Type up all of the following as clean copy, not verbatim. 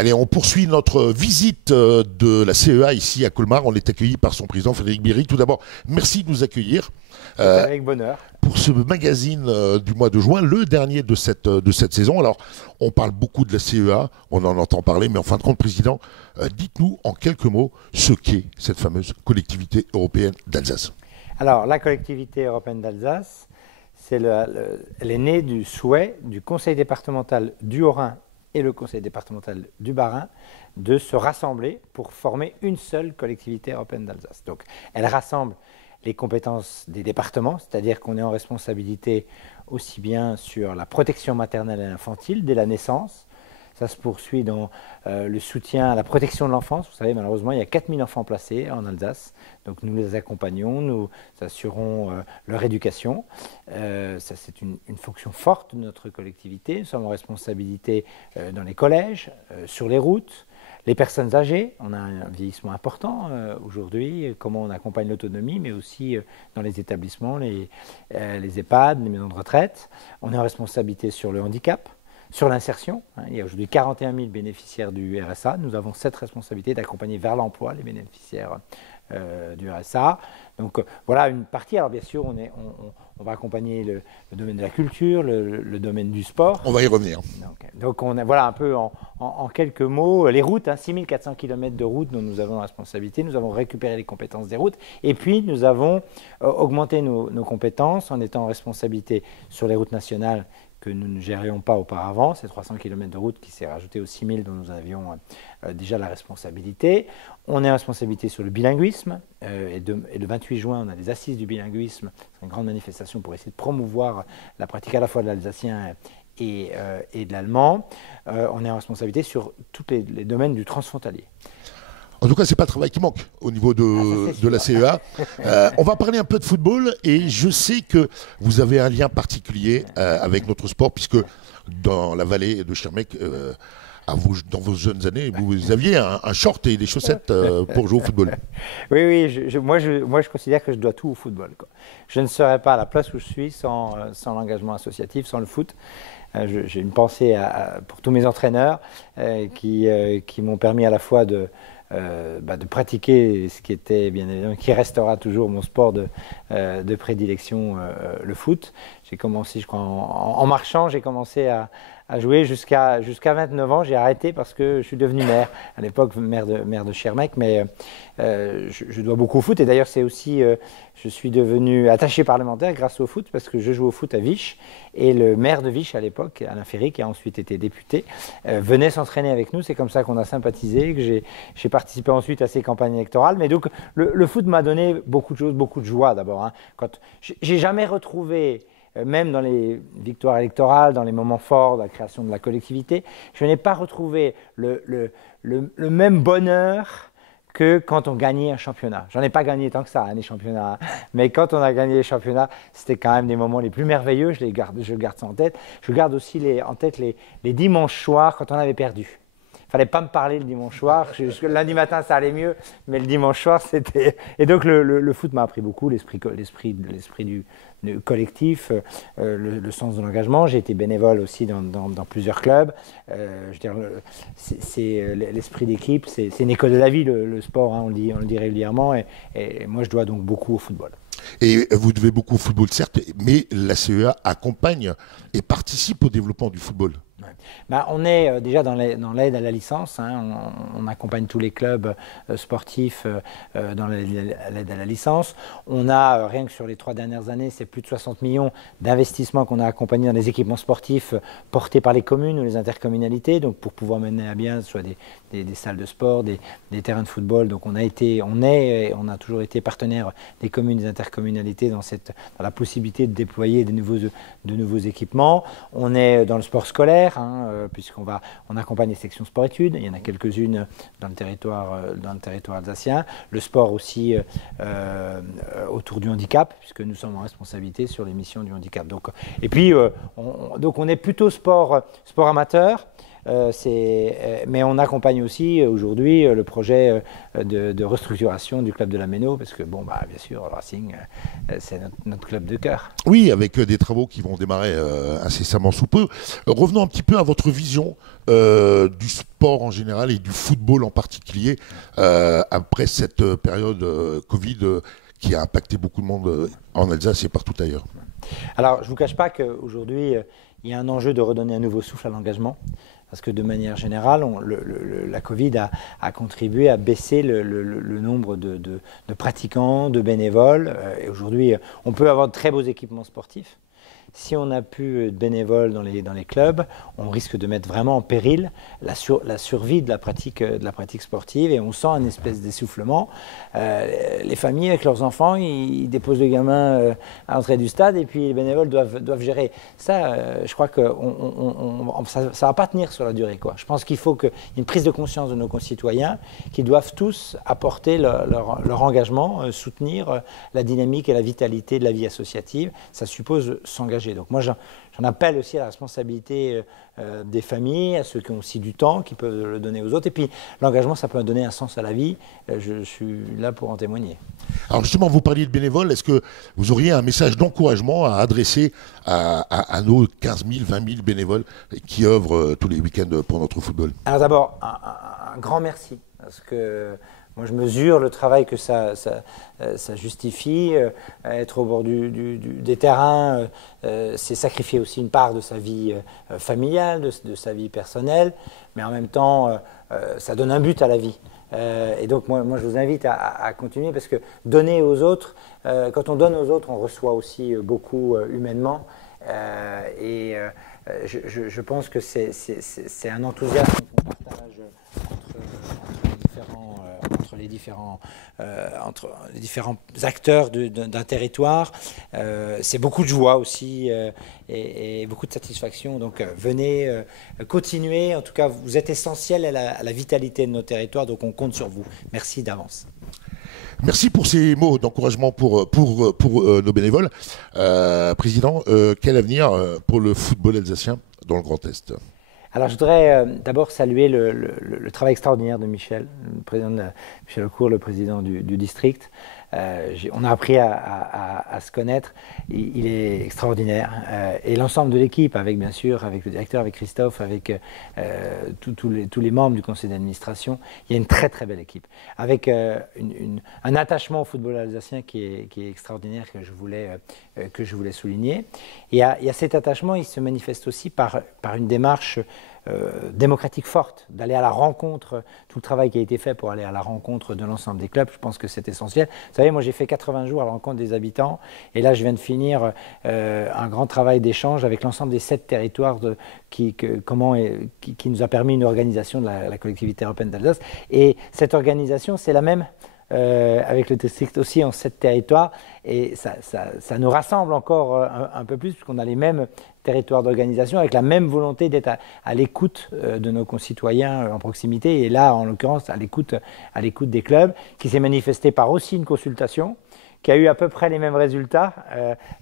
Allez, on poursuit notre visite de la CEA ici à Colmar. On est accueilli par son président Frédéric Bierry. Tout d'abord, merci de nous accueillir. Avec bonheur. Pour ce magazine du mois de juin, le dernier de cette saison. Alors, on parle beaucoup de la CEA, on en entend parler, mais en fin de compte, Président, dites-nous en quelques mots ce qu'est cette fameuse collectivité européenne d'Alsace. Alors, la collectivité européenne d'Alsace, elle est née du souhait du conseil départemental du Haut-Rhin et le conseil départemental du Bas-Rhin de se rassembler pour former une seule collectivité européenne d'Alsace. Donc, elle rassemble les compétences des départements, c'est-à-dire qu'on est en responsabilité aussi bien sur la protection maternelle et infantile dès la naissance. Ça se poursuit dans le soutien à la protection de l'enfance. Vous savez, malheureusement, il y a 4000 enfants placés en Alsace. Donc nous les accompagnons, nous assurons leur éducation. Ça, c'est une fonction forte de notre collectivité. Nous sommes en responsabilité dans les collèges, sur les routes. Les personnes âgées, on a un vieillissement important aujourd'hui, comment on accompagne l'autonomie, mais aussi dans les établissements, les EHPAD, les maisons de retraite. On est en responsabilité sur le handicap, sur l'insertion. Il y a aujourd'hui 41 000 bénéficiaires du RSA. Nous avons cette responsabilité d'accompagner vers l'emploi les bénéficiaires du RSA. Donc voilà une partie. Alors bien sûr, on va accompagner le domaine de la culture, le domaine du sport. On va y revenir. Donc on a, voilà un peu en quelques mots les routes, 6400 km de routes dont nous avons la responsabilité. Nous avons récupéré les compétences des routes et puis nous avons augmenté nos compétences en étant en responsabilité sur les routes nationales que nous ne gérions pas auparavant, ces 300 km de route qui s'est rajouté aux 6000 dont nous avions déjà la responsabilité. On est en responsabilité sur le bilinguisme et le 28 juin, on a les assises du bilinguisme, c'est une grande manifestation pour essayer de promouvoir la pratique à la fois de l'alsacien et de l'allemand. On est en responsabilité sur tous les domaines du transfrontalier. En tout cas, ce n'est pas le travail qui manque au niveau de la CEA. On va parler un peu de football et je sais que vous avez un lien particulier avec notre sport puisque dans la vallée de Schirmeck, dans vos jeunes années, vous aviez un short et des chaussettes pour jouer au football. Oui, moi je considère que je dois tout au football, quoi. Je ne serais pas à la place où je suis sans l'engagement associatif, sans le foot. J'ai une pensée pour tous mes entraîneurs qui m'ont permis à la fois de pratiquer ce qui était bien évidemment, qui restera toujours mon sport de prédilection, le foot. J'ai commencé, je crois, en marchant, j'ai commencé à jouer jusqu'à 29 ans. J'ai arrêté parce que je suis devenu maire, à l'époque maire de Schirmeck, mais je dois beaucoup au foot. Et d'ailleurs, c'est aussi, je suis devenu attaché parlementaire grâce au foot parce que je joue au foot à Vich. Et le maire de Vich à l'époque, Alain Ferry, qui a ensuite été député, venait s'entraîner avec nous. C'est comme ça qu'on a sympathisé, que j'ai participé ensuite à ces campagnes électorales. Mais donc, le foot m'a donné beaucoup de choses, beaucoup de joie d'abord. Quand j'ai jamais retrouvé, même dans les victoires électorales, dans les moments forts de la création de la collectivité, je n'ai pas retrouvé le même bonheur que quand on gagnait un championnat. J'en ai pas gagné tant que ça, les championnats, mais quand on a gagné les championnats, c'était quand même des moments les plus merveilleux, je garde ça en tête. Je garde aussi en tête les dimanches soirs quand on avait perdu. Il ne fallait pas me parler le dimanche soir. Lundi matin, ça allait mieux, mais le dimanche soir, c'était... Et donc, le foot m'a appris beaucoup, l'esprit du collectif, le sens de l'engagement. J'ai été bénévole aussi dans plusieurs clubs. Je veux dire, c'est l'esprit d'équipe, c'est une école de la vie, le sport, on le dit régulièrement. Et moi, je dois donc beaucoup au football. Et vous devez beaucoup au football, certes, mais la CEA accompagne et participe au développement du football. On est déjà dans l'aide à la licence, on accompagne tous les clubs sportifs dans l'aide à la licence. On a, rien que sur les 3 dernières années, c'est plus de 60 millions d'investissements qu'on a accompagnés dans les équipements sportifs portés par les communes ou les intercommunalités, donc pour pouvoir mener à bien soit des salles de sport, des terrains de football. Donc on a toujours été partenaire des communes, des intercommunalités dans la possibilité de déployer de nouveaux équipements. On est dans le sport scolaire, puisqu'on accompagne les sections sport-études. Il y en a quelques-unes dans le territoire alsacien. Le sport aussi autour du handicap, puisque nous sommes en responsabilité sur les missions du handicap. Donc, et puis, on est plutôt sport amateur. Mais on accompagne aussi aujourd'hui le projet de restructuration du club de la Méno, parce que, bon, bien sûr, le Racing, c'est notre club de cœur. Oui, avec des travaux qui vont démarrer incessamment sous peu. Revenons un petit peu à votre vision du sport en général et du football en particulier après cette période Covid qui a impacté beaucoup de monde en Alsace et partout ailleurs. Alors, je ne vous cache pas qu'aujourd'hui, il y a un enjeu de redonner un nouveau souffle à l'engagement. Parce que de manière générale, la Covid a contribué à baisser le nombre de pratiquants, de bénévoles. Et aujourd'hui, on peut avoir de très beaux équipements sportifs. Si on n'a plus de bénévoles dans les clubs, on risque de mettre vraiment en péril la survie de la pratique sportive, et on sent un espèce d'essoufflement. Les familles avec leurs enfants, ils déposent le gamin à l'entrée du stade, et puis les bénévoles doivent gérer. Ça, je crois que ça ne va pas tenir sur la durée, quoi. Je pense qu'il faut qu'il y ait une prise de conscience de nos concitoyens qui doivent tous apporter leur engagement, soutenir la dynamique et la vitalité de la vie associative. Ça suppose s'engager. Donc moi, j'en appelle aussi à la responsabilité des familles, à ceux qui ont aussi du temps, qui peuvent le donner aux autres. Et puis l'engagement, ça peut donner un sens à la vie. Je suis là pour en témoigner. Alors justement, vous parliez de bénévoles. Est-ce que vous auriez un message d'encouragement à adresser à nos 15 000, 20 000 bénévoles qui œuvrent tous les week-ends pour notre football? Alors d'abord, un grand merci. Parce que moi, je mesure le travail que ça justifie. Être au bord des terrains, c'est sacrifier aussi une part de sa vie familiale, de sa vie personnelle, mais en même temps, ça donne un but à la vie. Et donc, moi, je vous invite à continuer, parce que donner aux autres, quand on donne aux autres, on reçoit aussi beaucoup humainement. Je pense que c'est un enthousiasme qu'on partage entre les différents acteurs d'un territoire. C'est beaucoup de joie aussi et beaucoup de satisfaction. Donc venez, continuez. En tout cas, vous êtes essentiels à la vitalité de nos territoires, donc on compte sur vous. Merci d'avance. Merci pour ces mots d'encouragement pour nos bénévoles. Président, quel avenir pour le football alsacien dans le Grand Est? Alors, je voudrais d'abord saluer le travail extraordinaire de Michel, Michel Aucourt, le président du district. On a appris à se connaître. Il est extraordinaire. Et l'ensemble de l'équipe, bien sûr, avec le directeur, avec Christophe, avec tous les membres du conseil d'administration, il y a une très très belle équipe. Avec un attachement au football alsacien qui est extraordinaire, que je voulais souligner. Et cet attachement, il se manifeste aussi par une démarche démocratique forte, d'aller à la rencontre, tout le travail qui a été fait pour aller à la rencontre de l'ensemble des clubs. Je pense que c'est essentiel. Vous savez, moi j'ai fait 80 jours à la rencontre des habitants, et là je viens de finir un grand travail d'échange avec l'ensemble des 7 territoires qui nous a permis une organisation de la collectivité européenne d'Alsace. Et cette organisation, c'est la même avec le district aussi en 7 territoires, et ça nous rassemble encore un peu plus, puisqu'on a les mêmes territoires d'organisation, avec la même volonté d'être à l'écoute de nos concitoyens en proximité, et là en l'occurrence à l'écoute des clubs, qui s'est manifestée par aussi une consultation qui a eu à peu près les mêmes résultats,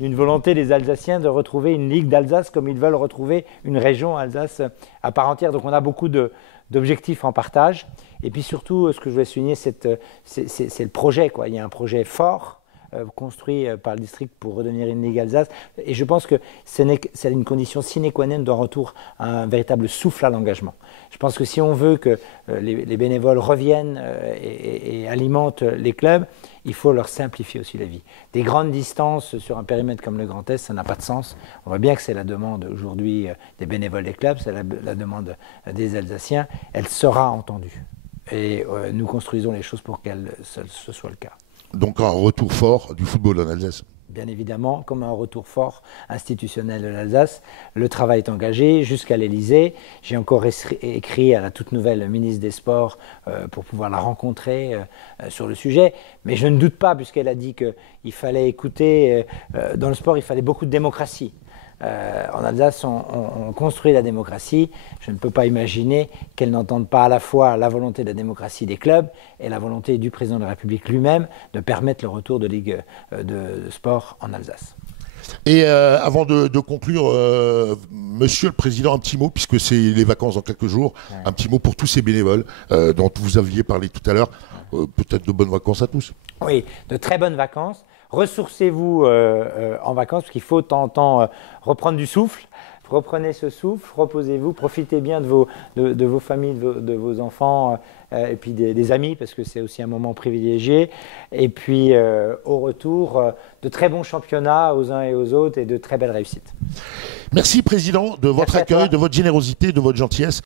d'une volonté des Alsaciens de retrouver une Ligue d'Alsace comme ils veulent retrouver une région Alsace à part entière. Donc on a beaucoup d'objectifs en partage. Et puis surtout, ce que je voulais souligner, c'est le projet, quoi. Il y a un projet fort construit par le district pour redevenir une Ligue Alsace. Et je pense que c'est une condition sine qua non d'un retour à un véritable souffle à l'engagement. Je pense que si on veut que les bénévoles reviennent et alimentent les clubs, il faut leur simplifier aussi la vie. Des grandes distances sur un périmètre comme le Grand Est, ça n'a pas de sens. On voit bien que c'est la demande aujourd'hui des bénévoles des clubs, c'est la demande des Alsaciens. Elle sera entendue. Et nous construisons les choses pour qu'elle ce soit le cas. Donc un retour fort du football en Alsace. Bien évidemment, comme un retour fort institutionnel de l'Alsace. Le travail est engagé jusqu'à l'Élysée. J'ai encore écrit à la toute nouvelle ministre des Sports pour pouvoir la rencontrer sur le sujet. Mais je ne doute pas, puisqu'elle a dit qu'il fallait écouter, dans le sport, il fallait beaucoup de démocratie. En Alsace, on construit la démocratie. Je ne peux pas imaginer qu'elle n'entende pas à la fois la volonté de la démocratie des clubs et la volonté du président de la République lui-même de permettre le retour de Ligue de sport en Alsace. Et avant de conclure, Monsieur le Président, un petit mot, puisque c'est les vacances dans quelques jours, un petit mot pour tous ces bénévoles dont vous aviez parlé tout à l'heure. Peut-être de bonnes vacances à tous. Oui, de très bonnes vacances. Ressourcez-vous en vacances, parce qu'il faut de temps en temps reprendre du souffle. Reprenez ce souffle, reposez-vous, profitez bien de vos familles, de vos enfants et puis des amis, parce que c'est aussi un moment privilégié. Et puis au retour, de très bons championnats aux uns et aux autres et de très belles réussites. Merci Président de votre accueil, de votre générosité, de votre gentillesse.